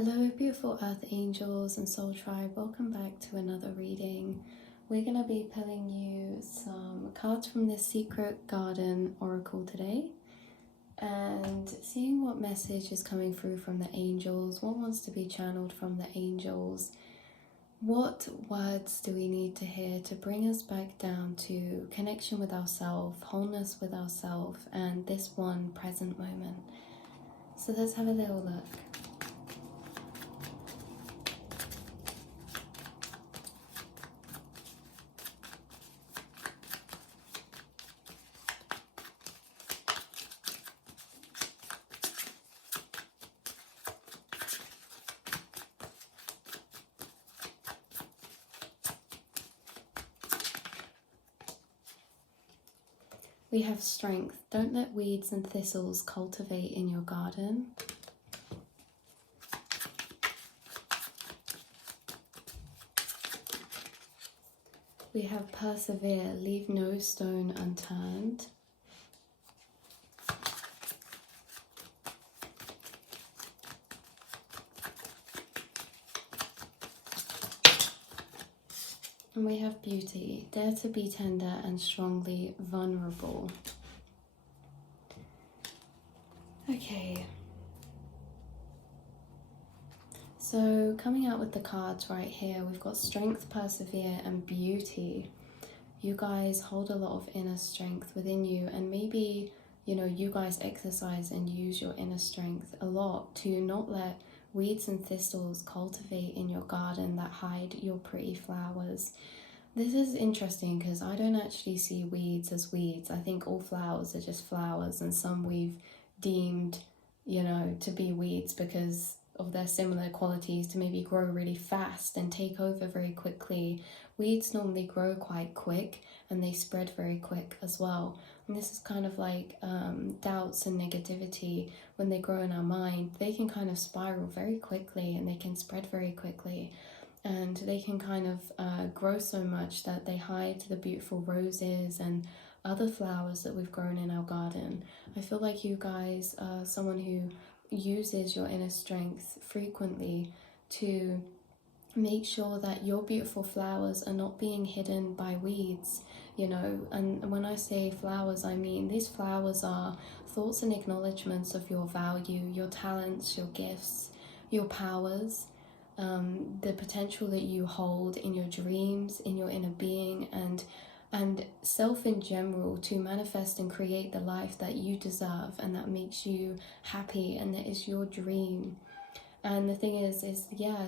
Hello, beautiful earth angels and soul tribe. Welcome back to another reading. We're going to be pulling you some cards from the Secret Garden Oracle today and seeing what message is coming through from the angels, what wants to be channeled from the angels, what words do we need to hear to bring us back down to connection with ourselves, wholeness with ourselves, and this one present moment. So let's have a little look. We have strength. Don't let weeds and thistles cultivate in your garden. We have persevere. Leave no stone unturned. And we have beauty. Dare to be tender and strongly vulnerable. Okay. So coming out with the cards right here, we've got strength, persevere, and beauty. You guys hold a lot of inner strength within you, and maybe, you guys exercise and use your inner strength a lot to not let weeds and thistles cultivate in your garden that hide your pretty flowers. This is interesting because I don't actually see weeds as weeds. I think all flowers are just flowers, and some we've deemed, to be weeds because of their similar qualities to maybe grow really fast and take over very quickly. Weeds normally grow quite quick and they spread very quick as well. And this is kind of like doubts and negativity. When they grow in our mind, they can kind of spiral very quickly and they can spread very quickly. And they can kind of grow so much that they hide the beautiful roses and other flowers that we've grown in our garden. I feel like you guys are someone who uses your inner strength frequently to make sure that your beautiful flowers are not being hidden by weeds, and when I say flowers, I mean these flowers are thoughts and acknowledgements of your value, your talents, your gifts, your powers, the potential that you hold in your dreams, in your inner being, and self in general, to manifest and create the life that you deserve and that makes you happy and that is your dream. And the thing is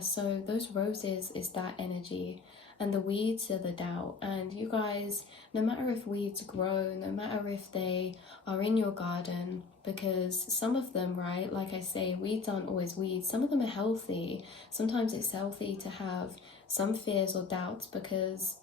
so those roses is that energy, and the weeds are the doubt. And you guys, no matter if weeds grow, no matter if they are in your garden, because some of them, right, like I say, weeds aren't always weeds. Some of them are healthy. Sometimes it's healthy to have some fears or doubts because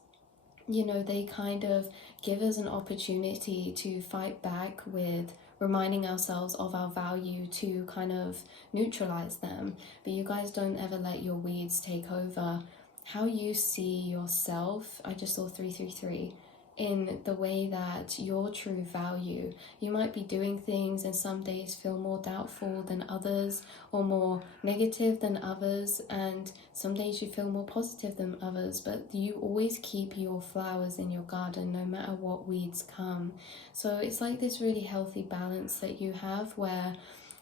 they kind of give us an opportunity to fight back with reminding ourselves of our value to kind of neutralize them. But you guys don't ever let your weeds take over how you see yourself. I just saw 333 in the way that your true value. You might be doing things and some days feel more doubtful than others or more negative than others, and some days you feel more positive than others, but you always keep your flowers in your garden no matter what weeds come. So it's like this really healthy balance that you have where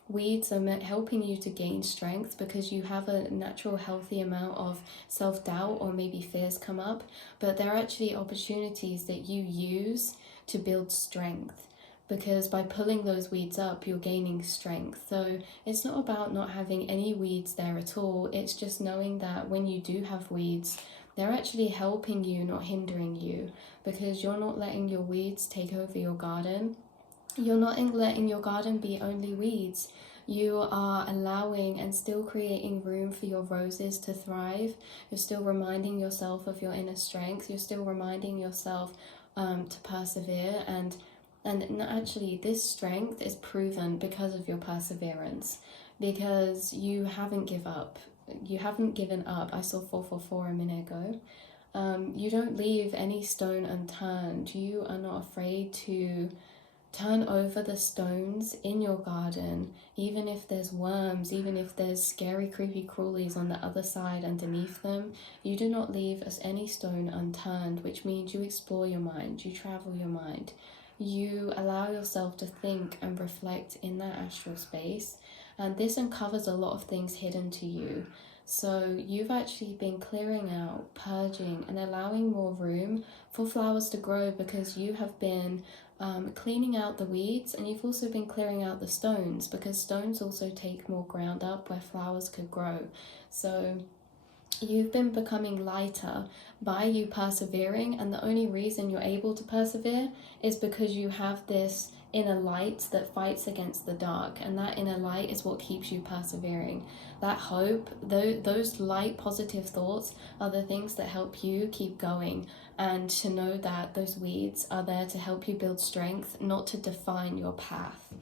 weeds are helping you to gain strength because you have a natural healthy amount of self-doubt or maybe fears come up, but they're actually opportunities that you use to build strength, because by pulling those weeds up you're gaining strength. So it's not about not having any weeds there at all, it's just knowing that when you do have weeds, they're actually helping you, not hindering you, because you're not letting your weeds take over your garden. You're not letting your garden be only weeds. You are allowing and still creating room for your roses to thrive. You're still reminding yourself of your inner strength. You're still reminding yourself to persevere. And actually, this strength is proven because of your perseverance, because you haven't given up. You haven't given up. I saw 444 a minute ago. You don't leave any stone unturned. You are not afraid to turn over the stones in your garden, even if there's worms, even if there's scary, creepy crawlies on the other side underneath them. You do not leave us any stone unturned, which means you explore your mind, you travel your mind, you allow yourself to think and reflect in that astral space. And this uncovers a lot of things hidden to you. So you've actually been clearing out, purging, and allowing more room for flowers to grow, because you have been cleaning out the weeds, and you've also been clearing out the stones, because stones also take more ground up where flowers could grow. So you've been becoming lighter by you persevering, and the only reason you're able to persevere is because you have this inner light that fights against the dark, and that inner light is what keeps you persevering. That hope, those light positive thoughts are the things that help you keep going, and to know that those weeds are there to help you build strength, not to define your path.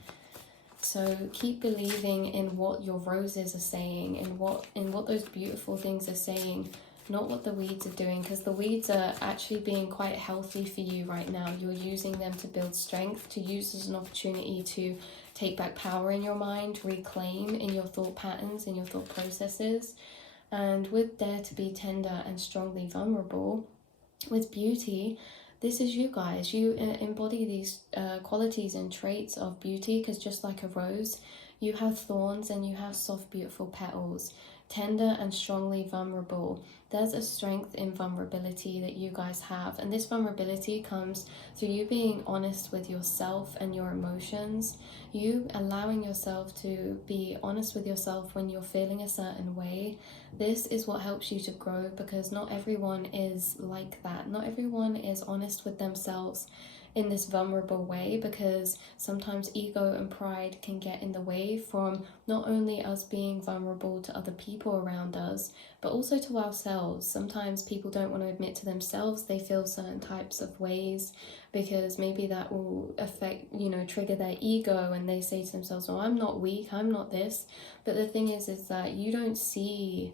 So keep believing in what your roses are saying, in what those beautiful things are saying, not what the weeds are doing, because the weeds are actually being quite healthy for you right now. You're using them to build strength, to use as an opportunity to take back power in your mind, reclaim in your thought patterns, in your thought processes. And with Dare to be tender and strongly vulnerable, with beauty, this is you guys. You embody these qualities and traits of beauty, because just like a rose, you have thorns and you have soft, beautiful petals. Tender and strongly vulnerable. There's a strength in vulnerability that you guys have, and this vulnerability comes through you being honest with yourself and your emotions, you allowing yourself to be honest with yourself when you're feeling a certain way. This is what helps you to grow, because not everyone is like that. Not everyone is honest with themselves in this vulnerable way, because sometimes ego and pride can get in the way from not only us being vulnerable to other people around us, but also to ourselves. Sometimes people don't want to admit to themselves they feel certain types of ways, because maybe that will affect, trigger their ego, and they say to themselves, oh, I'm not weak, I'm not this. But the thing is that you don't see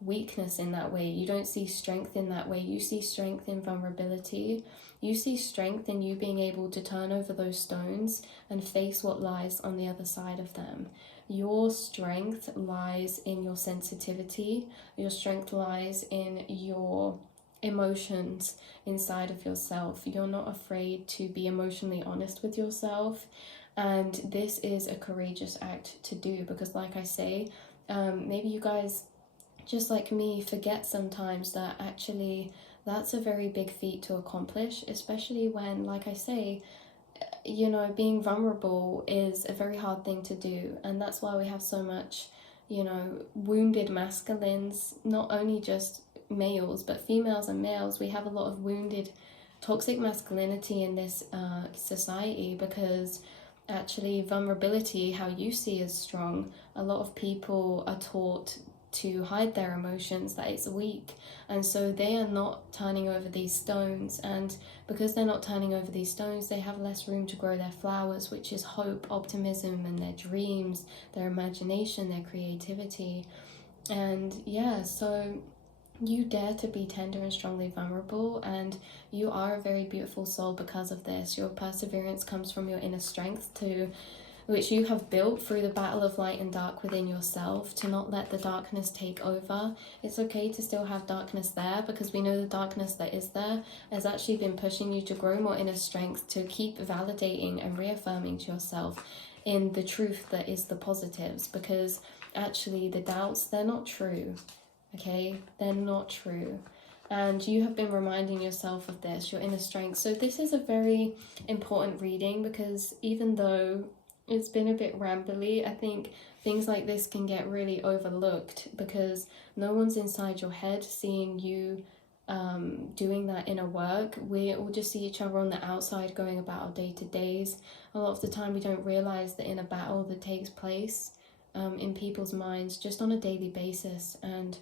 weakness in that way. You don't see strength in that way. You see strength in vulnerability. You see strength in you being able to turn over those stones and face what lies on the other side of them. Your strength lies in your sensitivity. Your strength lies in your emotions inside of yourself. You're not afraid to be emotionally honest with yourself. And this is a courageous act to do, because like I say, maybe you guys, just like me, forget sometimes that actually that's a very big feat to accomplish, especially when, like I say, being vulnerable is a very hard thing to do. And that's why we have so much, wounded masculines, not only just males, but females and males. We have a lot of wounded, toxic masculinity in this society, because actually vulnerability, how you see as strong, a lot of people are taught to hide their emotions, that it's weak, and so they are not turning over these stones. And because they're not turning over these stones, they have less room to grow their flowers, which is hope, optimism, and their dreams, their imagination, their creativity. And so you dare to be tender and strongly vulnerable, and you are a very beautiful soul because of this. Your perseverance comes from your inner strength, which you have built through the battle of light and dark within yourself, to not let the darkness take over. It's okay to still have darkness there, because we know the darkness that is there has actually been pushing you to grow more inner strength, to keep validating and reaffirming to yourself in the truth that is the positives, because actually the doubts, they're not true, okay? They're not true. And you have been reminding yourself of this, your inner strength. So this is a very important reading, because even though it's been a bit rambly, I think things like this can get really overlooked, because no one's inside your head seeing you doing that inner work. We all just see each other on the outside going about our day-to-days. A lot of the time we don't realize the inner battle that takes place in people's minds just on a daily basis. And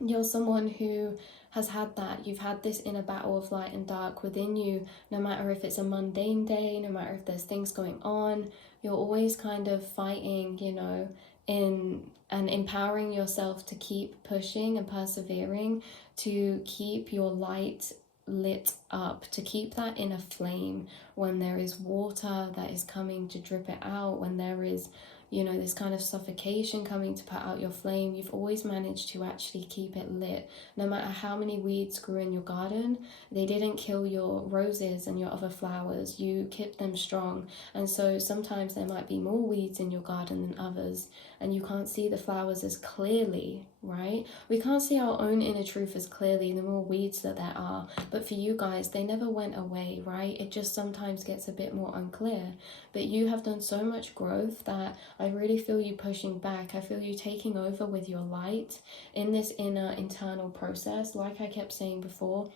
you're someone who has had that. You've had this inner battle of light and dark within you, no matter if it's a mundane day, no matter if there's things going on. You're always kind of fighting, and empowering yourself to keep pushing and persevering, to keep your light lit up, to keep that inner flame when there is water that is coming to drip it out, when there is, you know, this kind of suffocation coming to put out your flame. You've always managed to actually keep it lit. No matter how many weeds grew in your garden, they didn't kill your roses and your other flowers. You kept them strong. And so sometimes there might be more weeds in your garden than others, and you can't see the flowers as clearly, right? We can't see our own inner truth as clearly the more weeds that there are. But for you guys, they never went away, right? It just sometimes gets a bit more unclear. But you have done so much growth that I really feel you pushing back. I feel you taking over with your light in this inner internal process. Like I kept saying before,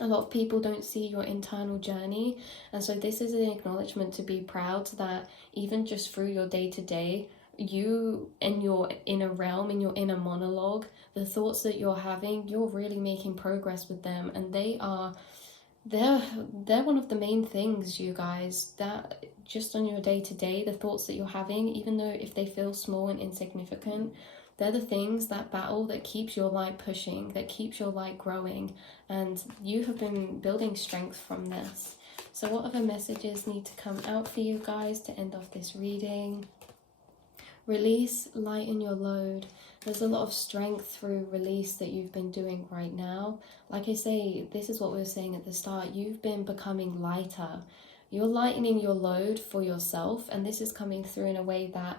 a lot of people don't see your internal journey. And so this is an acknowledgement to be proud that even just through your day-to-day, you in your inner realm, in your inner monologue, the thoughts that you're having, you're really making progress with them. And they're one of the main things, you guys, that just on your day-to-day, the thoughts that you're having, even though if they feel small and insignificant, they're the things, that battle that keeps your light pushing, that keeps your light growing. And you have been building strength from this. So what other messages need to come out for you guys to end off this reading? Release, lighten your load. There's a lot of strength through release that you've been doing right now. Like I say, this is what we were saying at the start. You've been becoming lighter. You're lightening your load for yourself. And this is coming through in a way that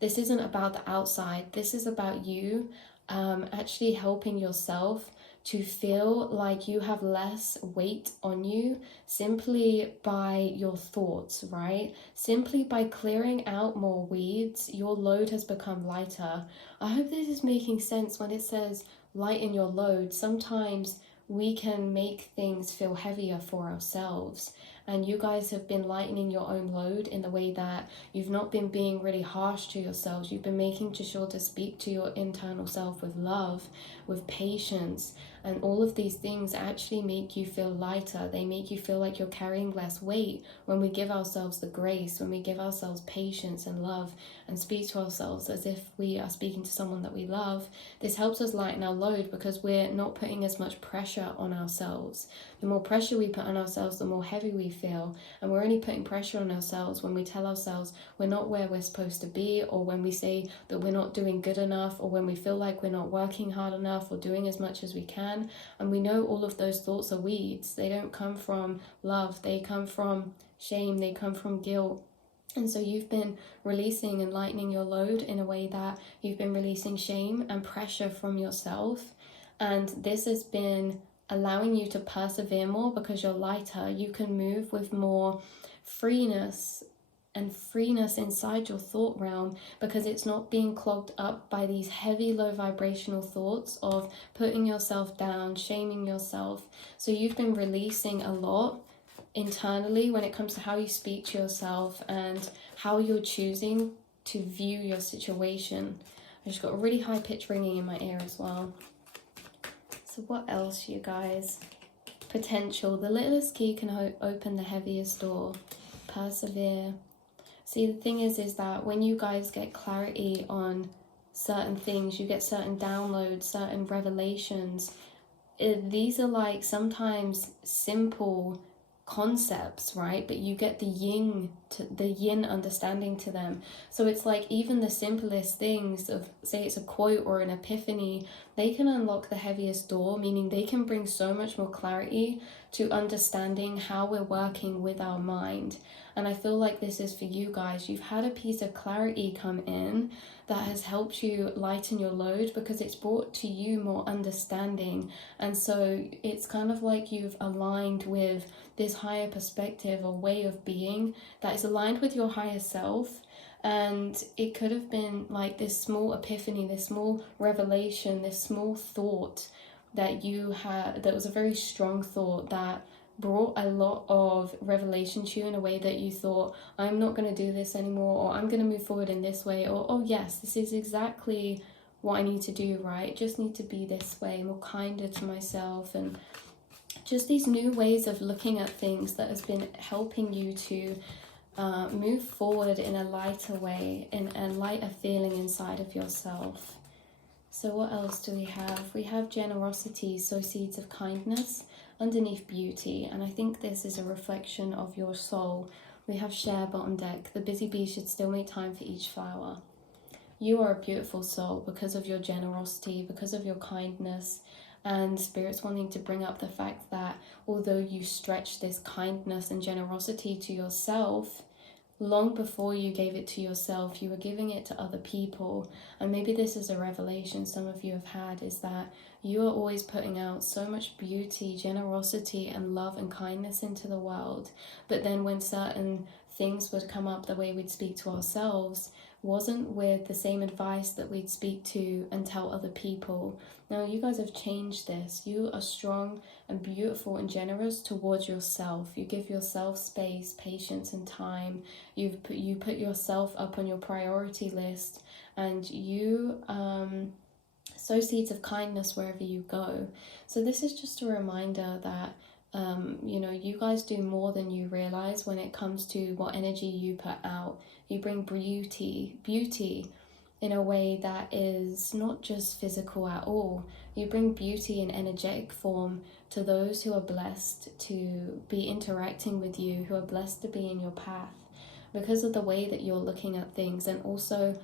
this isn't about the outside. This is about you actually helping yourself to feel like you have less weight on you simply by your thoughts, right? Simply by clearing out more weeds, your load has become lighter. I hope this is making sense when it says lighten your load. Sometimes we can make things feel heavier for ourselves. And you guys have been lightening your own load in the way that you've not been being really harsh to yourselves. You've been making sure to speak to your internal self with love, with patience. And all of these things actually make you feel lighter. They make you feel like you're carrying less weight when we give ourselves the grace, when we give ourselves patience and love and speak to ourselves as if we are speaking to someone that we love. This helps us lighten our load because we're not putting as much pressure on ourselves. The more pressure we put on ourselves, the more heavy we feel. And we're only putting pressure on ourselves when we tell ourselves we're not where we're supposed to be, or when we say that we're not doing good enough, or when we feel like we're not working hard enough or doing as much as we can. And we know all of those thoughts are weeds. They don't come from love. They come from shame. They come from guilt. And so you've been releasing and lightening your load in a way that you've been releasing shame and pressure from yourself. And this has been allowing you to persevere more because you're lighter. You can move with more freeness inside your thought realm because it's not being clogged up by these heavy, low vibrational thoughts of putting yourself down, shaming yourself. So you've been releasing a lot internally when it comes to how you speak to yourself and how you're choosing to view your situation. I just got a really high pitch ringing in my ear as well. So what else, you guys? Potential. The littlest key can open the heaviest door. Persevere. See, the thing is that when you guys get clarity on certain things, you get certain downloads, certain revelations. These are like sometimes simple concepts, right? But you get the yin understanding to them. So it's like even the simplest things of, say it's a quote or an epiphany, they can unlock the heaviest door, meaning they can bring so much more clarity to understanding how we're working with our mind. And I feel like this is for you guys. You've had a piece of clarity come in that has helped you lighten your load because it's brought to you more understanding. And so it's kind of like you've aligned with this higher perspective or way of being that is aligned with your higher self. And it could have been like this small epiphany, this small revelation, this small thought that you had, that was a very strong thought that brought a lot of revelation to you in a way that you thought, I'm not going to do this anymore, or I'm going to move forward in this way, or oh yes, this is exactly what I need to do, right? Just need to be this way, more kinder to myself, and just these new ways of looking at things that has been helping you to move forward in a lighter way, in a lighter feeling inside of yourself. So what else do we have? We have generosity, sow seeds of kindness. underneath beauty. And I think this is a reflection of your soul. We have share bottom deck. The busy bee should still make time for each flower. You are a beautiful soul because of your generosity, because of your kindness, and Spirit's wanting to bring up the fact that although you stretch this kindness and generosity to yourself, long before you gave it to yourself, you were giving it to other people. And maybe this is a revelation some of you have had, is that you are always putting out so much beauty, generosity, and love and kindness into the world. But then when certain things would come up, the way we'd speak to ourselves wasn't with the same advice that we'd speak to and tell other people. Now, you guys have changed this. You are strong and beautiful and generous towards yourself. You give yourself space, patience, and time. You put yourself up on your priority list, and you sow seeds of kindness wherever you go. So this is just a reminder that you guys do more than you realize when it comes to what energy you put out. You bring beauty in a way that is not just physical at all. You bring beauty in energetic form to those who are blessed to be interacting with you, who are blessed to be in your path, because of the way that you're looking at things. And also,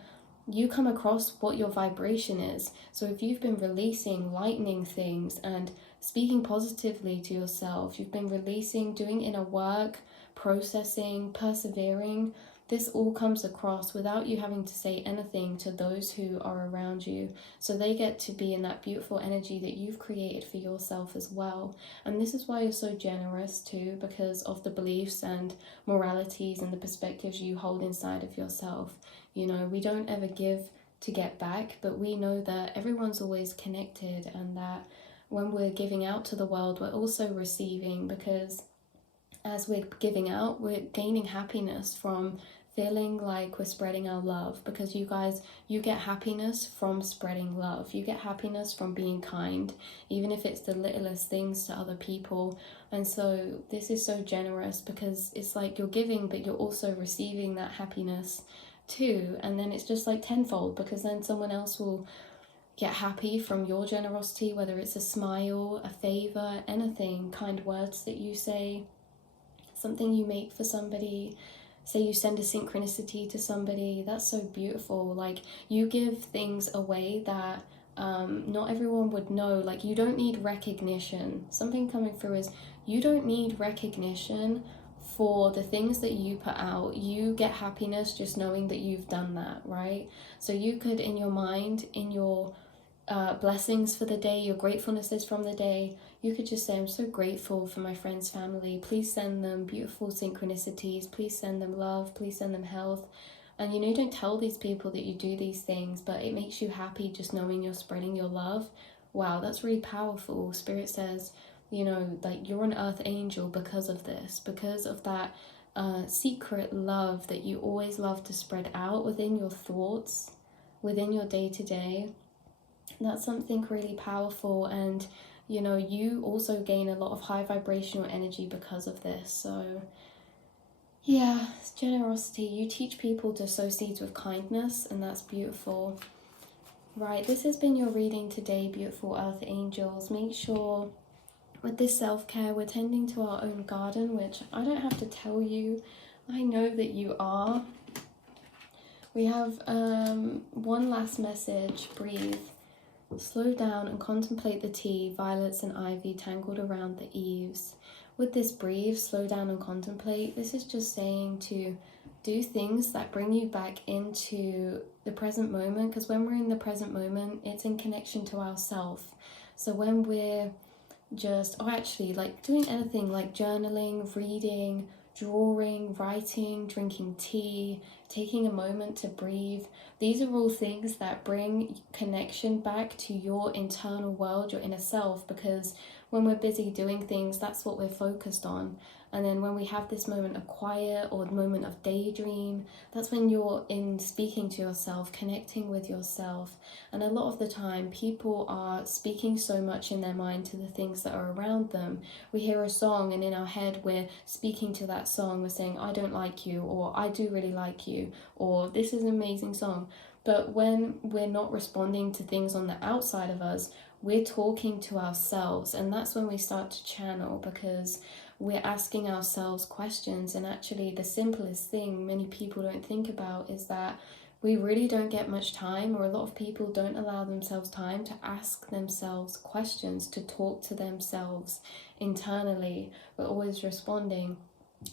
you come across what your vibration is. So if you've been releasing, lightening things and speaking positively to yourself, you've been releasing, doing inner work, processing, persevering, this all comes across without you having to say anything to those who are around you. So they get to be in that beautiful energy that you've created for yourself as well. And this is why you're so generous too, because of the beliefs and moralities and the perspectives you hold inside of yourself. We don't ever give to get back, but we know that everyone's always connected, and that when we're giving out to the world, we're also receiving, because as we're giving out, we're gaining happiness from feeling like we're spreading our love, because you guys, you get happiness from spreading love. You get happiness from being kind, even if it's the littlest things to other people. And so this is so generous, because it's like you're giving, but you're also receiving that happiness too. And then it's just like tenfold, because then someone else will get happy from your generosity, whether it's a smile, a favor, anything, kind words that you say, something you make for somebody. Say you send a synchronicity to somebody, that's so beautiful. Like, you give things away that not everyone would know. Like, you don't need recognition. Something coming through is, you don't need recognition for the things that you put out. You get happiness just knowing that you've done that, right? So you could, in your mind, in your blessings for the day, your gratefulnesses from the day, you could just say, I'm so grateful for my friends' family. Please send them beautiful synchronicities. Please send them love. Please send them health. And you don't tell these people that you do these things, but it makes you happy just knowing you're spreading your love. Wow, that's really powerful. Spirit says, like, you're an earth angel because of this, because of that secret love that you always love to spread out within your thoughts, within your day-to-day. That's something really powerful. And you also gain a lot of high vibrational energy because of this. So yeah, it's generosity. You teach people to sow seeds with kindness, and that's beautiful. Right, this has been your reading today, beautiful earth angels. Make sure with this self-care, we're tending to our own garden, which I don't have to tell you, I know that you are. We have one last message. Breathe. Slow down and contemplate the tea, violets and ivy tangled around the eaves. With this breathe, slow down and contemplate, this is just saying to do things that bring you back into the present moment, because when we're in the present moment, it's in connection to ourself. So when we're like doing anything like journaling, reading, drawing, writing, drinking tea, taking a moment to breathe, these are all things that bring connection back to your internal world, your inner self, because when we're busy doing things, that's what we're focused on. And then when we have this moment of quiet or moment of daydream, that's when you're in speaking to yourself, connecting with yourself. And a lot of the time, people are speaking so much in their mind to the things that are around them. We hear a song and in our head, we're speaking to that song. We're saying, I don't like you, or I do really like you, or this is an amazing song. But when we're not responding to things on the outside of us, we're talking to ourselves, and that's when we start to channel, because we're asking ourselves questions. And actually, the simplest thing many people don't think about is that we really don't get much time, or a lot of people don't allow themselves time to ask themselves questions, to talk to themselves internally. We're always responding.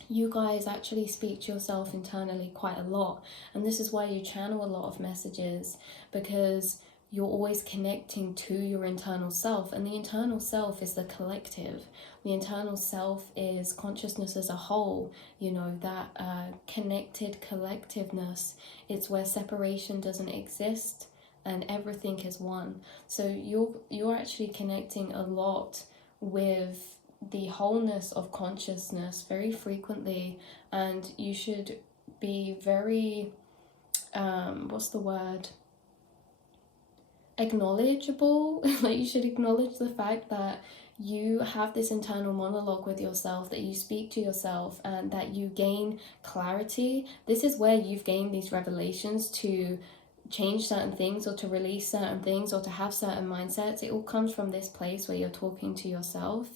You guys actually speak to yourself internally quite a lot, and this is why you channel a lot of messages, because you're always connecting to your internal self, and the internal self is the collective. The internal self is consciousness as a whole, you know, that connected collectiveness. It's where separation doesn't exist and everything is one. So you're actually connecting a lot with the wholeness of consciousness very frequently, and you should be very what's the word, acknowledgeable. Like, you should acknowledge the fact that you have this internal monologue with yourself, that you speak to yourself, and that you gain clarity. This is where you've gained these revelations to change certain things, or to release certain things, or to have certain mindsets. It all comes from this place where you're talking to yourself.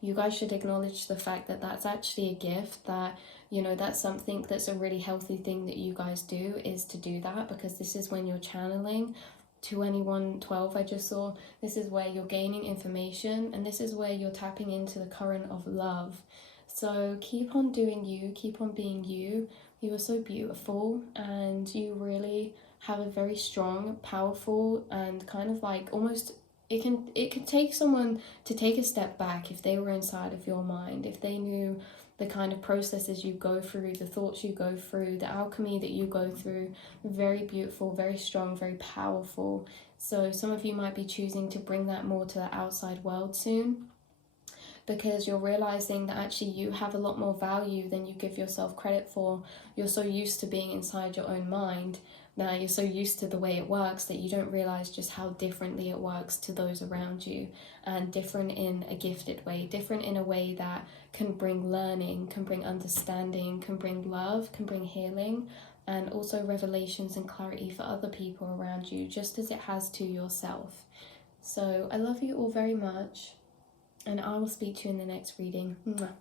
You guys should acknowledge the fact that that's actually a gift, that, you know, that's something that's a really healthy thing that you guys do, is to do that, because this is when you're channeling. 2112 I just saw, this is where you're gaining information, and this is where you're tapping into the current of love. So keep on doing you, keep on being you. You are so beautiful, and you really have a very strong, powerful, and kind of like almost, it could take someone to take a step back if they were inside of your mind, if they knew the kind of processes you go through, the thoughts you go through, the alchemy that you go through. Very beautiful, very strong, very powerful. So some of you might be choosing to bring that more to the outside world soon, because you're realizing that actually you have a lot more value than you give yourself credit for. You're so used to being inside your own mind. Now you're so used to the way it works that you don't realize just how differently it works to those around you, and different in a gifted way, different in a way that can bring learning, can bring understanding, can bring love, can bring healing, and also revelations and clarity for other people around you, just as it has to yourself. So I love you all very much, and I will speak to you in the next reading. Mwah.